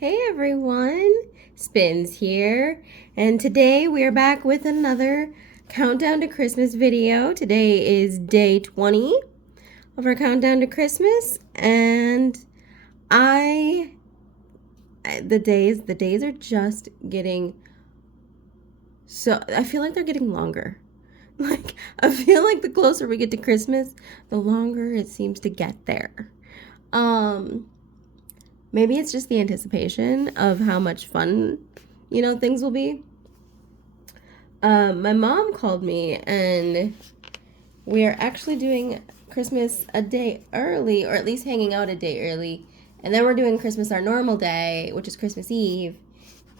Hey everyone, Spins here, and today we are back with another countdown to Christmas video. Today is day 20 of our countdown to Christmas, and I the days are just getting I feel like they're getting longer. Like I feel like the closer we get to Christmas, the longer it seems to get there. Um Maybe it's just the anticipation of how much fun, things will be. My mom called me, and we are actually doing Christmas a day early, or at least hanging out a day early. And then we're doing Christmas our normal day, which is Christmas Eve.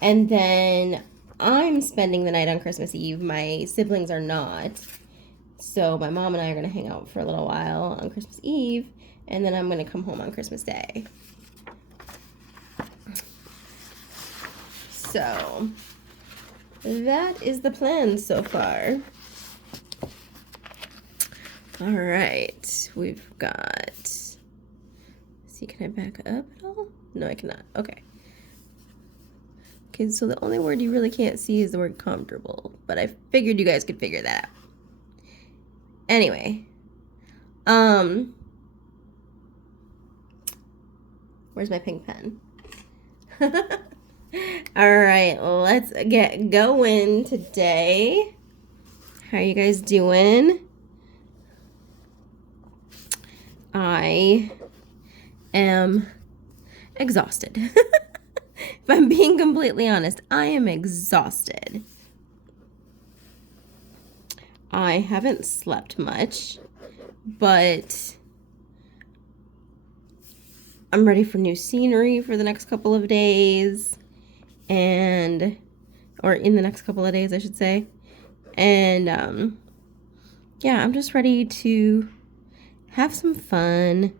And then I'm spending the night on Christmas Eve. My siblings are not. So my mom and I are going to hang out for a little while on Christmas Eve. And then I'm going to come home on Christmas Day. So that is the plan so far. All right, we've got. See, can I back up at all? No, I cannot. Okay. Okay, so the only word you really can't see is the word comfortable, but I figured you guys could figure that out. Anyway, where's my pink pen? All right, let's get going today. How are you guys doing? I am exhausted. If I'm being completely honest, I am exhausted. I haven't slept much, but I'm ready for new scenery for the next couple of days, or in the next couple of days, I should say. And yeah, I'm just ready to have some fun,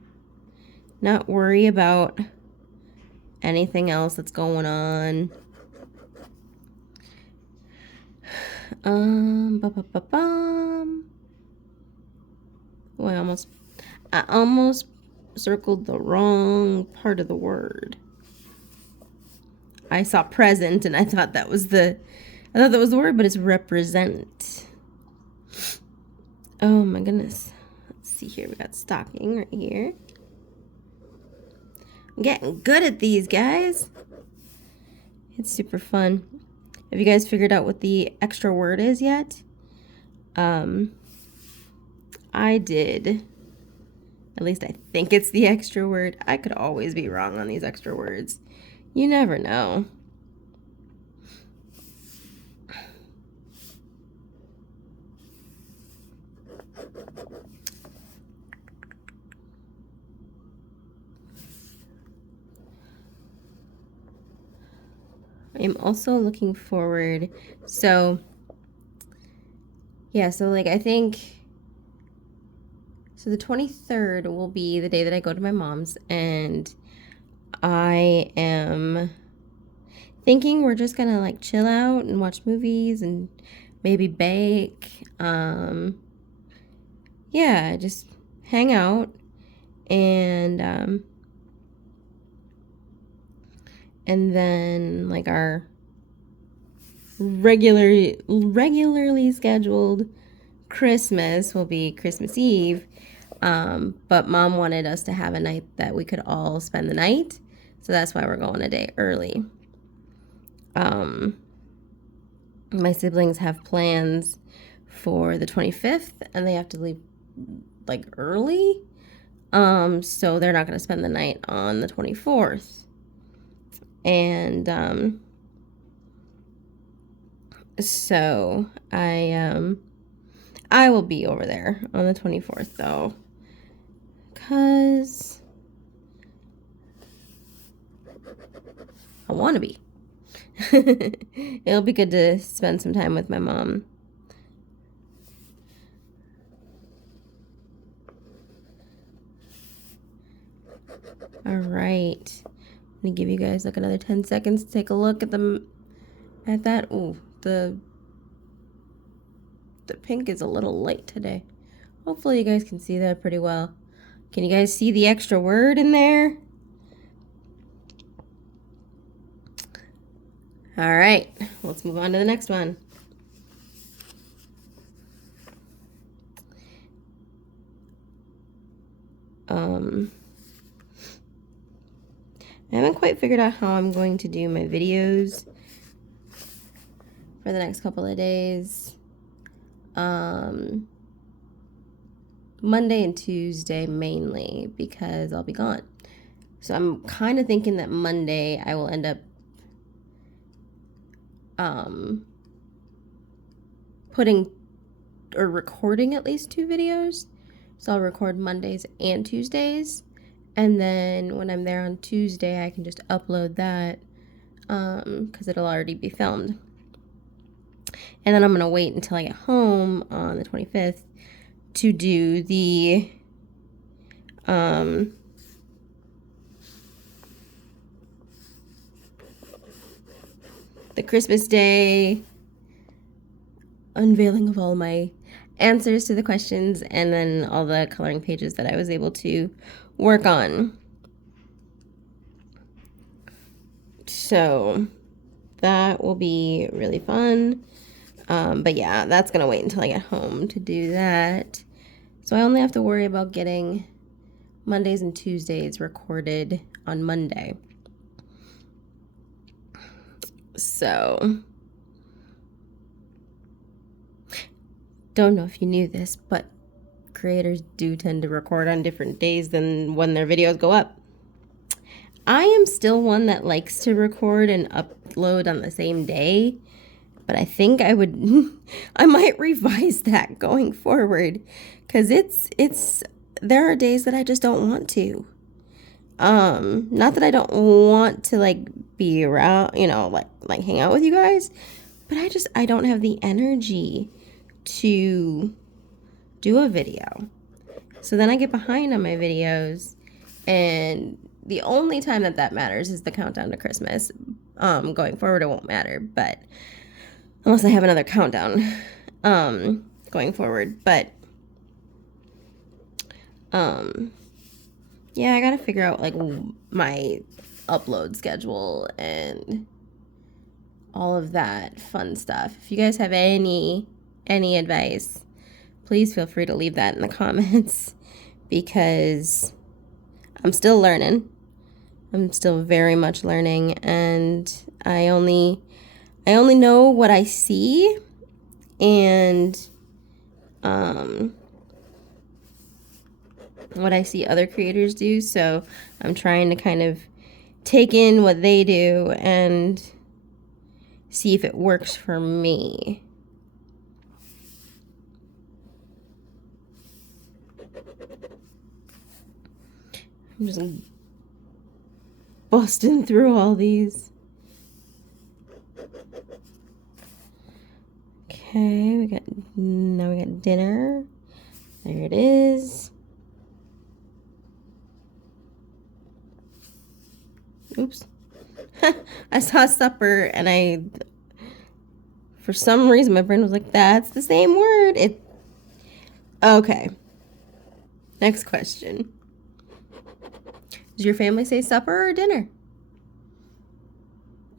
not worry about anything else that's going on. Oh, I almost circled the wrong part of the word. I saw present and I thought that was the word, but it's represent. Oh my goodness. Let's see here. We got stocking right here. I'm getting good at these, guys. It's super fun. Have you guys figured out what the extra word is yet? I did. At least I think it's the extra word. I could always be wrong on these extra words. You never know. I'm also looking forward. So I think. So the 23rd will be the day that I go to my mom's, and I am thinking we're just gonna like chill out and watch movies and maybe bake. Yeah, just hang out and then like our regularly scheduled Christmas will be Christmas Eve. But mom wanted us to have a night that we could all spend the night. So that's why we're going a day early. My siblings have plans for the 25th and they have to leave like early. So they're not going to spend the night on the 24th. And, so I will be over there on the 24th though. Because I want to be. It'll be good to spend some time with my mom. All right. I'm going to give you guys like another 10 seconds to take a look at that. Ooh, the pink is a little light today. Hopefully you guys can see that pretty well. Can you guys see the extra word in there? All right, let's move on to the next one. I haven't quite figured out how I'm going to do my videos for the next couple of days. Monday and Tuesday mainly, because I'll be gone. So I'm kind of thinking that Monday I will end up putting or recording at least 2 videos. So I'll record Mondays and Tuesdays, and then when I'm there on Tuesday I can just upload that because it'll already be filmed. And then I'm gonna wait until I get home on the 25th to do the Christmas Day unveiling of all my answers to the questions, and then all the coloring pages that I was able to work on. So that will be really fun. But yeah, that's gonna wait until I get home to do that. So I only have to worry about getting Mondays and Tuesdays recorded on Monday. So, don't know if you knew this, but creators do tend to record on different days than when their videos go up. I am still one that likes to record and upload on the same day, but I think I might revise that going forward, because there are days that I just don't want to. Not that I don't want to like be around, like hang out with you guys, but I don't have the energy to do a video. So then I get behind on my videos, and the only time that matters is the countdown to Christmas. Going forward, it won't matter, but unless I have another countdown, going forward, but, yeah, I gotta figure out like my upload schedule and all of that fun stuff. If you guys have any advice, please feel free to leave that in the comments, because I'm still learning. I'm still very much learning, and I only know what I see, and what I see other creators do. So I'm trying to kind of take in what they do and see if it works for me. I'm just busting through all these. Okay, we got dinner. There it is. Oops. I saw supper, and for some reason my brain was like, that's the same word. Okay. Next question. Does your family say supper or dinner?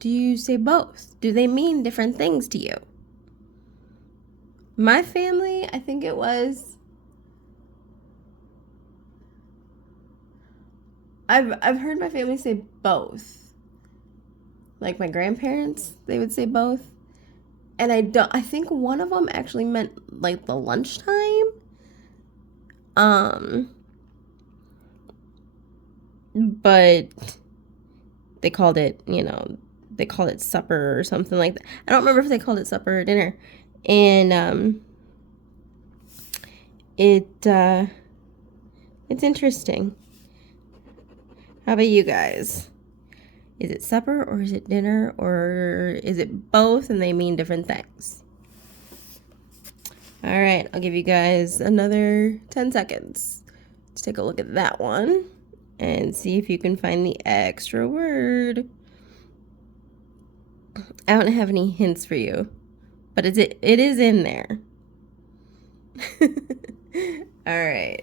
Do you say both? Do they mean different things to you? My family, I think it was, I've heard my family say both. Like my grandparents, they would say both. And I think one of them actually meant like the lunchtime. But they called it, supper or something like that. I don't remember if they called it supper or dinner. And it's interesting. How about you guys? Is it supper or is it dinner, or is it both and they mean different things? All right, I'll give you guys another 10 seconds to take a look at that one and see if you can find the extra word. I don't have any hints for you, but it is in there. All right.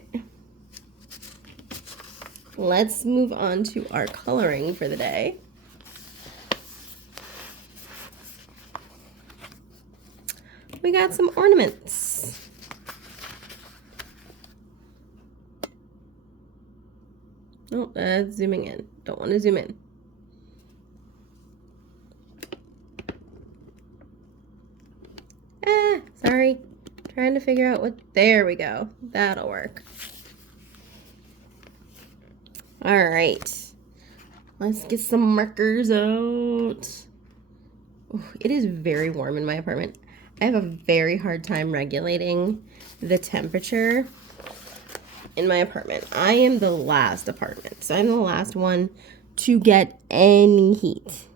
Let's move on to our coloring for the day. we got some ornaments. Oh, zooming in. Don't want to zoom in. Sorry. Trying to figure out what... There we go. That'll work. Alright. Let's get some markers out. Ooh, it is very warm in my apartment. I have a very hard time regulating the temperature in my apartment. I am the last apartment, so I'm the last one to get any heat.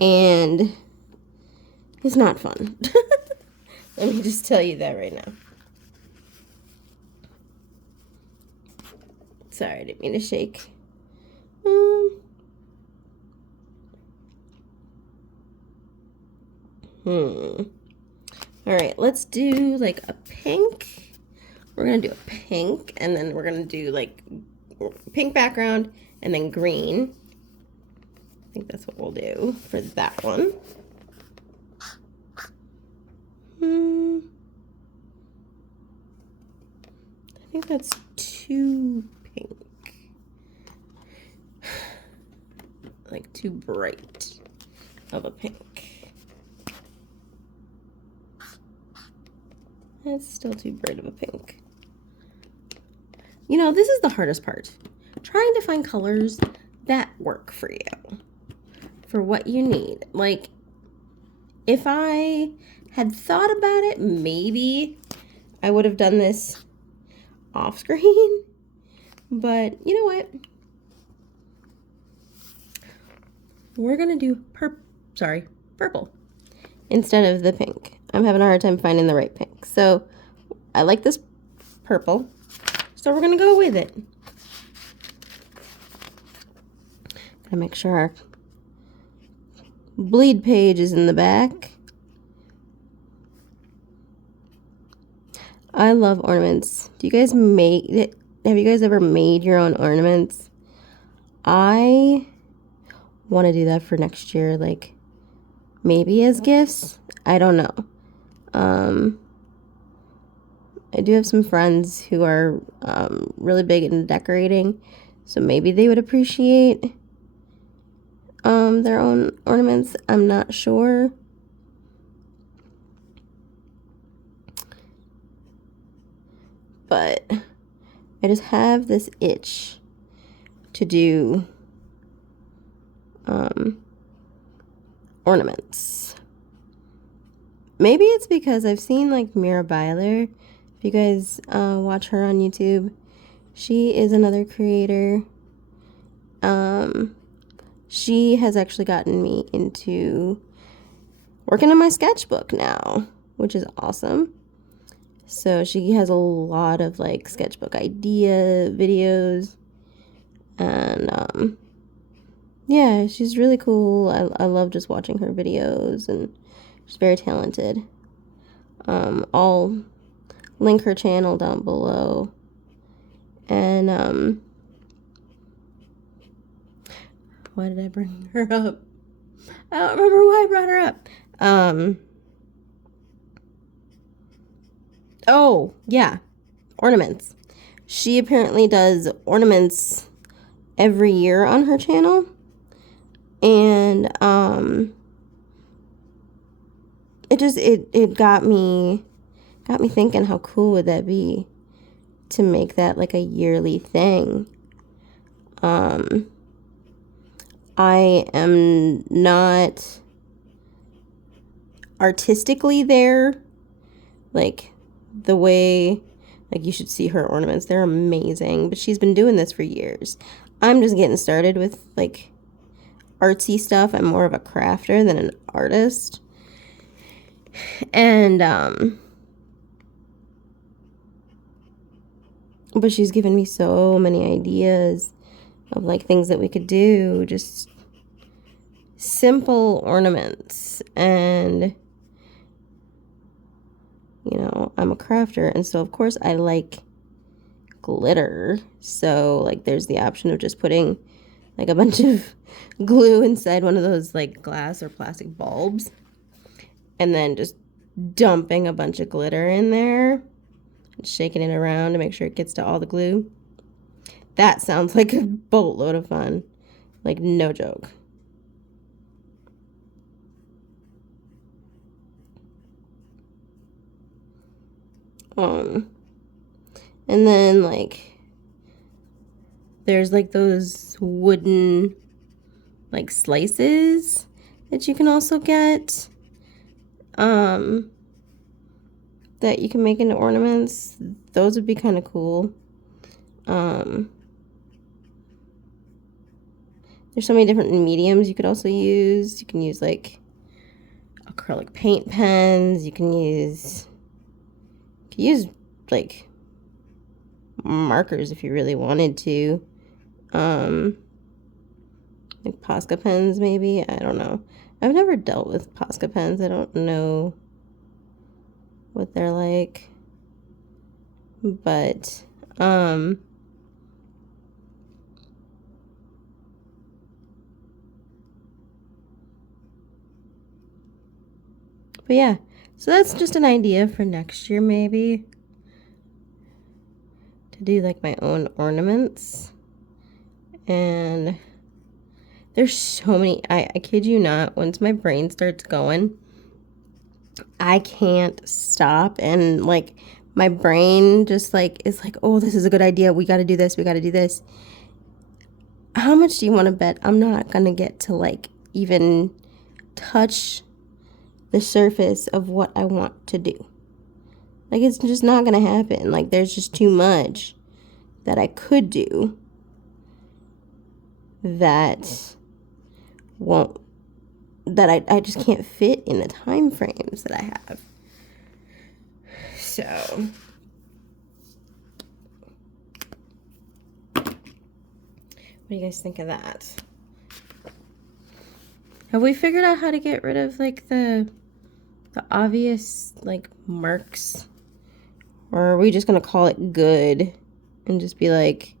And it's not fun. Let me just tell you that right now. Sorry, I didn't mean to shake. Alright, let's do like a pink. We're going to do a pink, and then we're going to do like pink background and then green. I think that's what we'll do for that one. I think that's too pink. Like too bright of a pink. It's still too bright of a pink. You know, this is the hardest part. Trying to find colors that work for you. For what you need. Like, if I had thought about it, maybe I would have done this off screen. But you know what? We're gonna do purple instead of the pink. I'm having a hard time finding the right pink. So I like this purple. So we're gonna go with it. Gotta make sure our bleed page is in the back. I love ornaments. Do you guys make it? Have you guys ever made your own ornaments? I want to do that for next year, like maybe as gifts. I don't know. I do have some friends who are really big into decorating, so maybe they would appreciate their own ornaments. I'm not sure. But I just have this itch to do ornaments. Maybe it's because I've seen like Mira Byler. If you guys watch her on YouTube, she is another creator. She has actually gotten me into working on my sketchbook now, which is awesome. So she has a lot of like sketchbook idea videos, and yeah, she's really cool. I love just watching her videos, and she's very talented. I'll link her channel down below, and why did I bring her up? I don't remember why I brought her up. Oh, yeah. Ornaments. She apparently does ornaments every year on her channel. And it got me thinking, how cool would that be to make that like a yearly thing. I am not artistically there, like the way, like you should see her ornaments. They're amazing, but she's been doing this for years. I'm just getting started with like artsy stuff. I'm more of a crafter than an artist. And but she's given me so many ideas of like things that we could do, just simple ornaments. And you know, I'm a crafter, and so of course I like glitter. So like there's the option of just putting like a bunch of glue inside one of those like glass or plastic bulbs, and then just dumping a bunch of glitter in there and shaking it around to make sure it gets to all the glue. That sounds like a boatload of fun. Like, no joke. And then, like, there's, like, those wooden, like, slices that you can also get, that you can make into ornaments. Those would be kind of cool. There's so many different mediums you could also use. You can use, like, acrylic paint pens. You can use like markers if you really wanted to. Like Posca pens maybe. I don't know. I've never dealt with Posca pens. I don't know what they're like. But yeah, so that's just an idea for next year maybe, to do like my own ornaments. And there's so many, I kid you not, once my brain starts going, I can't stop, and like my brain just like is like, oh, this is a good idea, we got to do this, we got to do this. How much do you want to bet I'm not gonna get to like even touch the surface of what I want to do? Like, it's just not gonna happen. Like, there's just too much that I could do that won't, that I just can't fit in the time frames that I have. So what do you guys think of that? Have we figured out how to get rid of like the obvious like marks? Or are we just gonna call it good and just be like,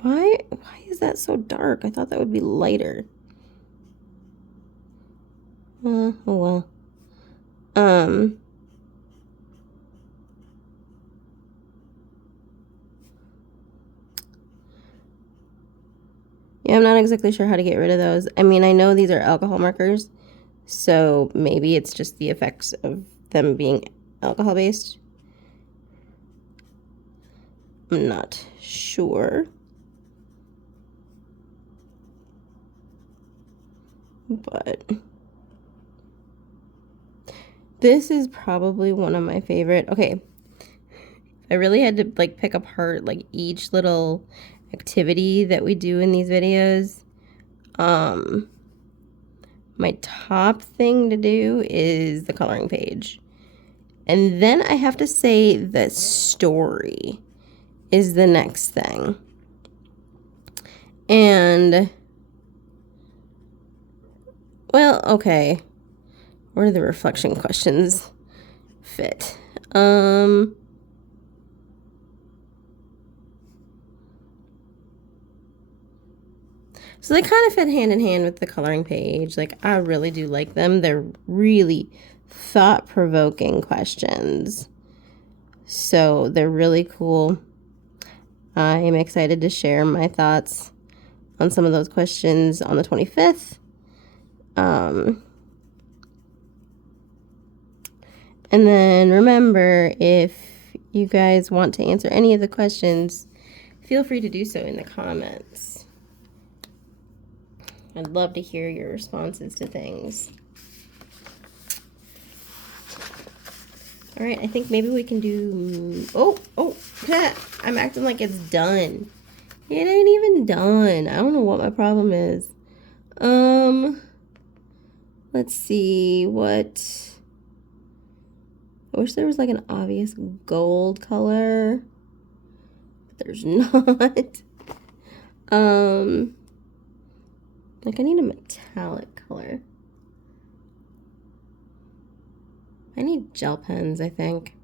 why is that so dark? I thought that would be lighter. Oh well. Yeah, I'm not exactly sure how to get rid of those. I mean, I know these are alcohol markers, so maybe it's just the effects of them being alcohol based. I'm not sure. But this is probably one of my favorite. Okay, I really had to like pick apart like each little activity that we do in these videos. My top thing to do is the coloring page. And then I have to say the story is the next thing. And, well, okay. Where do the reflection questions fit? So they kind of fit hand in hand with the coloring page. Like, I really do like them. They're really thought-provoking questions. So they're really cool. I am excited to share my thoughts on some of those questions on the 25th. And then remember, if you guys want to answer any of the questions, feel free to do so in the comments. I'd love to hear your responses to things. All right, I think maybe we can do, oh, I'm acting like it's done. It ain't even done. I don't know what my problem is. Let's see, what, I wish there was like an obvious gold color, but there's not. Like I need a metallic color. I need gel pens, I think.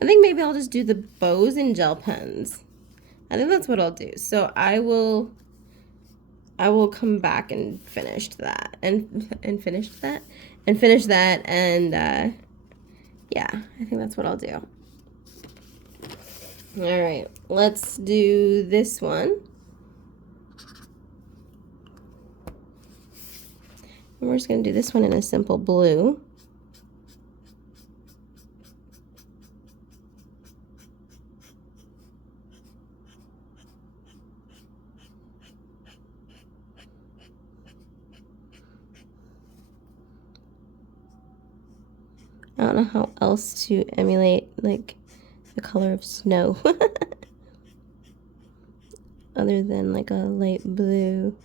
I think maybe I'll just do the bows in gel pens. I think that's what I'll do. So I will come back and finish that and and finish that, and yeah, I think that's what I'll do. All right, let's do this one. And we're just going to do this one in a simple blue. I don't know how else to emulate like the color of snow other than like a light blue.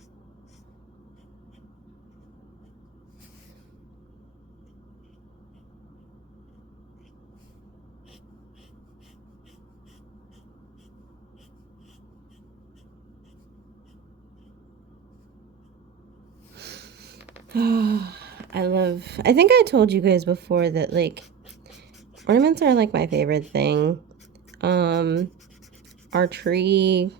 I think I told you guys before that like ornaments are like my favorite thing. Our tree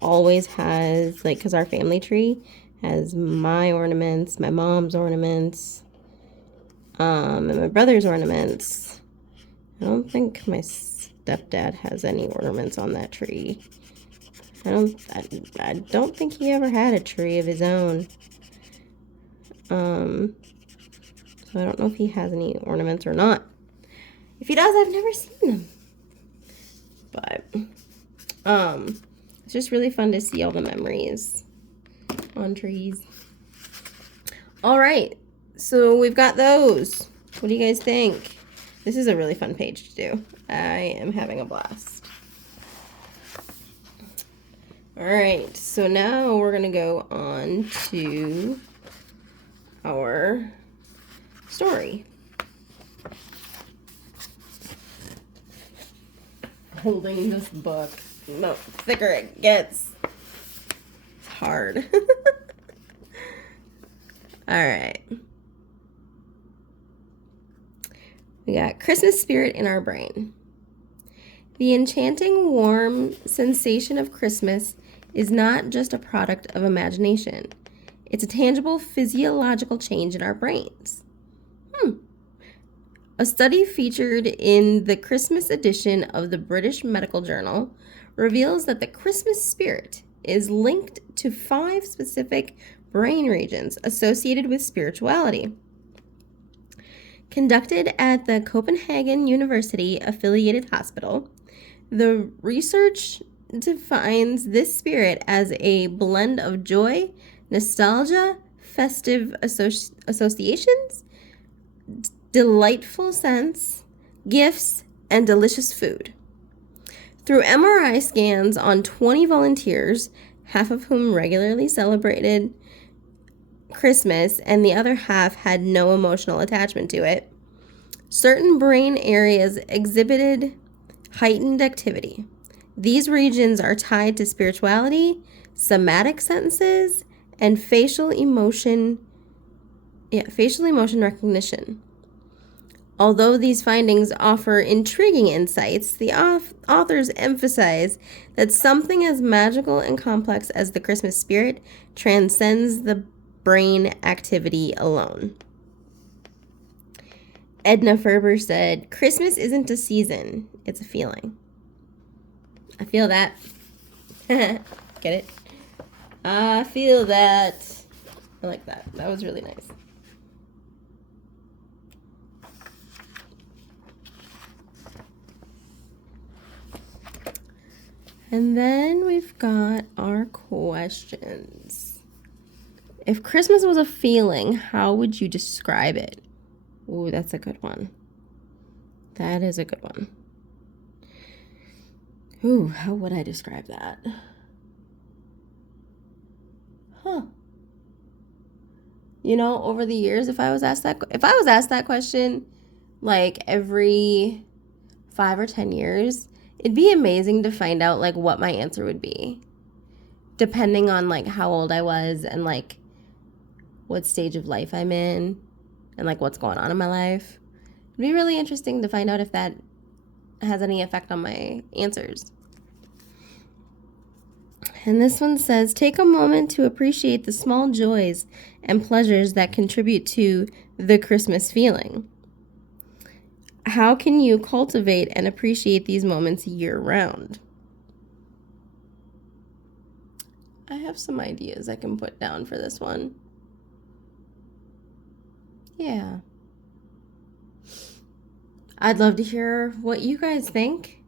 always has like, because our family tree has my ornaments, my mom's ornaments, and my brother's ornaments. I don't think my stepdad has any ornaments on that tree. I don't think he ever had a tree of his own. So I don't know if he has any ornaments or not. If he does, I've never seen them. But it's just really fun to see all the memories on trees. All right, so we've got those. What do you guys think? This is a really fun page to do. I am having a blast. All right, so now we're gonna go on to our story. Holding this book, the thicker it gets. It's hard. All right. We got Christmas spirit in our brain. The enchanting, warm sensation of Christmas is not just a product of imagination. It's a tangible physiological change in our brains. A study featured in the Christmas edition of the British Medical Journal reveals that the Christmas spirit is linked to 5 specific brain regions associated with spirituality. Conducted at the Copenhagen University Affiliated Hospital, the research defines this spirit as a blend of joy, nostalgia, festive associations, delightful scents, gifts, and delicious food. Through MRI scans on 20 volunteers, half of whom regularly celebrated Christmas and the other half had no emotional attachment to it, certain brain areas exhibited heightened activity. These regions are tied to spirituality, somatic senses, and facial emotion recognition. Although these findings offer intriguing insights, the authors emphasize that something as magical and complex as the Christmas spirit transcends the brain activity alone. Edna Ferber said, "Christmas isn't a season, it's a feeling." I feel that. Get it? I feel that. I like that. That was really nice. And then we've got our questions. If Christmas was a feeling, how would you describe it? Ooh, that's a good one. That is a good one. Ooh, how would I describe that? You know, over the years, if I was asked that question, like every 5 or 10 years, it'd be amazing to find out like what my answer would be, depending on like how old I was and like what stage of life I'm in and like what's going on in my life. It'd be really interesting to find out if that has any effect on my answers. And this one says, take a moment to appreciate the small joys and pleasures that contribute to the Christmas feeling. How can you cultivate and appreciate these moments year round? I have some ideas I can put down for this one. Yeah. I'd love to hear what you guys think.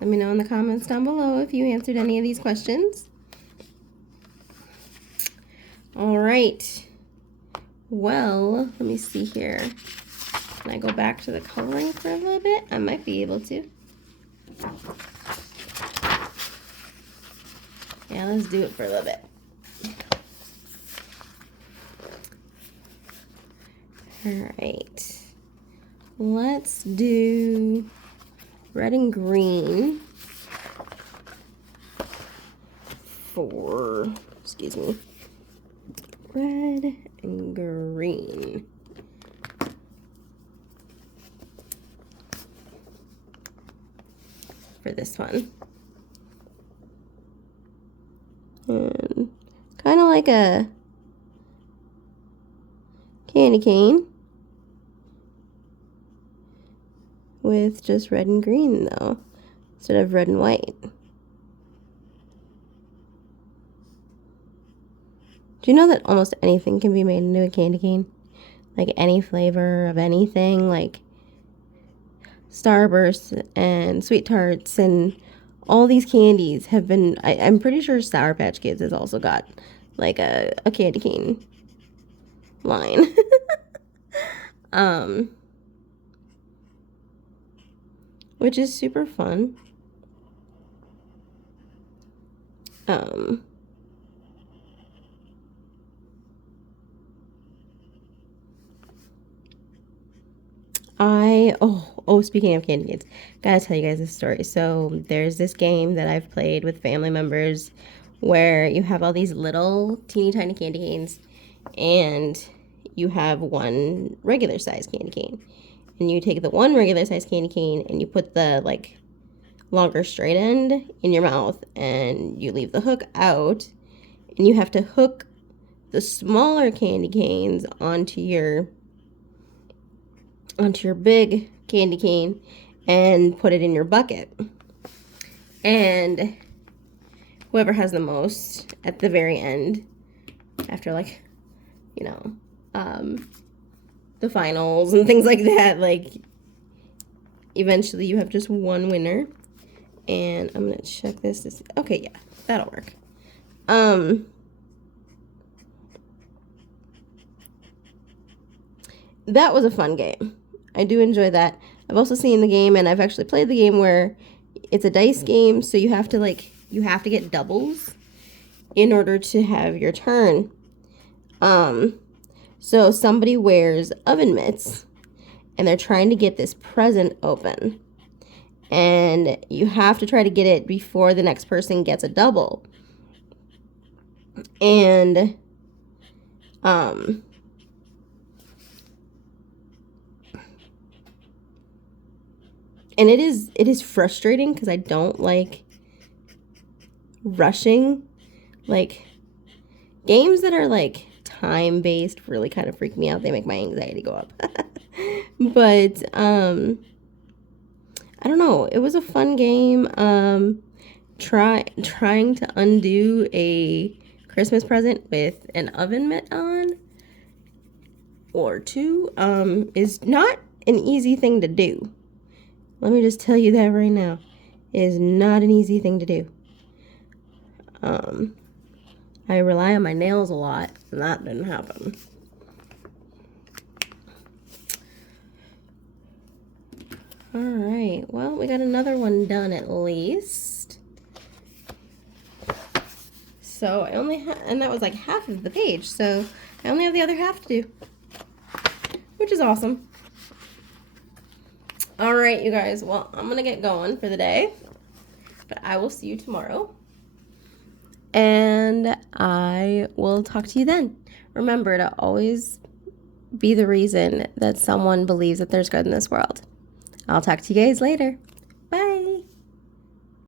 Let me know in the comments down below if you answered any of these questions. All right. Well, let me see here. Can I go back to the coloring for a little bit? I might be able to. Yeah, let's do it for a little bit. All right. Let's do red and green for, excuse me, red and green. For this one. And kind of like a candy cane with just red and green though, instead of red and white. Do you know that almost anything can be made into a candy cane? Like any flavor of anything, like Starburst and Sweet Tarts and all these candies have been, I'm pretty sure Sour Patch Kids has also got like a candy cane line. Which is super fun. Speaking of candy canes, gotta tell you guys this story. So there's this game that I've played with family members where you have all these little teeny tiny candy canes and you have one regular size candy cane. And you take the one regular size candy cane and you put the like longer straight end in your mouth and you leave the hook out and you have to hook the smaller candy canes onto your big candy cane and put it in your bucket. And whoever has the most at the very end, after like, you know, the finals and things like that, like eventually you have just one winner. And I'm gonna check this to see. Okay, yeah, that'll work. That was a fun game. I do enjoy that. I've also seen the game, and I've actually played the game where it's a dice game, so you have to get doubles in order to have your turn. So somebody wears oven mitts, and they're trying to get this present open. And you have to try to get it before the next person gets a double. And, and it is frustrating because I don't like rushing. Like, games that are like time-based really kind of freak me out. They make my anxiety go up. But I don't know. It was a fun game. Trying to undo a Christmas present with an oven mitt on or two is not an easy thing to do. Let me just tell you that right now. It is not an easy thing to do. I rely on my nails a lot, and that didn't happen. All right, well, we got another one done at least. So I only and that was like half of the page, so I only have the other half to do, which is awesome. All right, you guys, well, I'm gonna get going for the day, but I will see you tomorrow. And I will talk to you then. Remember to always be the reason that someone believes that there's good in this world. I'll talk to you guys later.